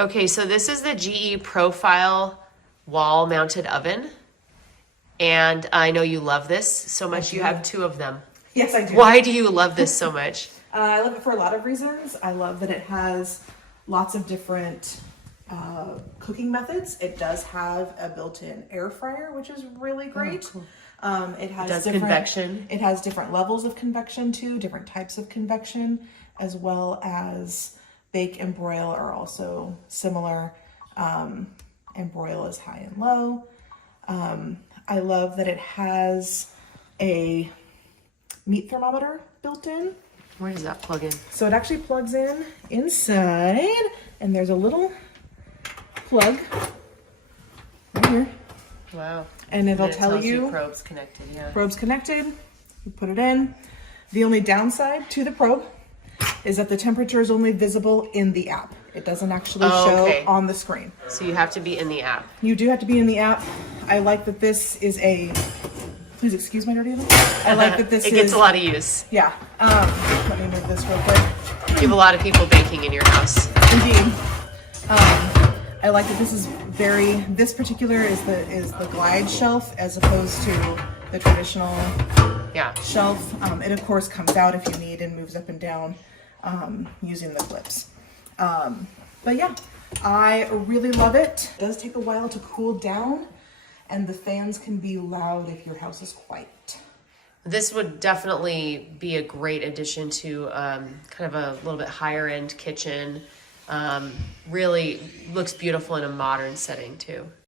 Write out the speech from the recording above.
Okay, so this is the GE Profile wall mounted oven. And I know you love this so much. You have two of them. Yes, I do. Why do you love this so much? I love it for a lot of reasons. I love that it has lots of different cooking methods. It does have a built-in air fryer, which is really great. Oh, cool. It has convection. It has different levels of convection too, different types of convection, as well as bake and broil are also similar. And broil is high and low. I love that it has a meat thermometer built in. Where does that plug in? So it actually plugs in inside, and there's a little plug right here. Wow. And it'll it tell tells you probe's connected, yeah. probe's connected. You put it in. The only downside to the probe is that the temperature is only visible in the app. It doesn't actually show on the screen. So you have to be in the app. You do have to be in the app. I like that this is a, please excuse my dirty look. I like that this It gets a lot of use. Yeah. Let me move this real quick. You have a lot of people baking in your house. Indeed. I like that this is this particular is the glide shelf as opposed to the traditional shelf. It of course comes out if you need and moves up and down using the clips. But yeah, I really love it. It does take a while to cool down, and the fans can be loud if your house is quiet. This would definitely be a great addition to kind of a little bit higher end kitchen. Really looks beautiful in a modern setting too.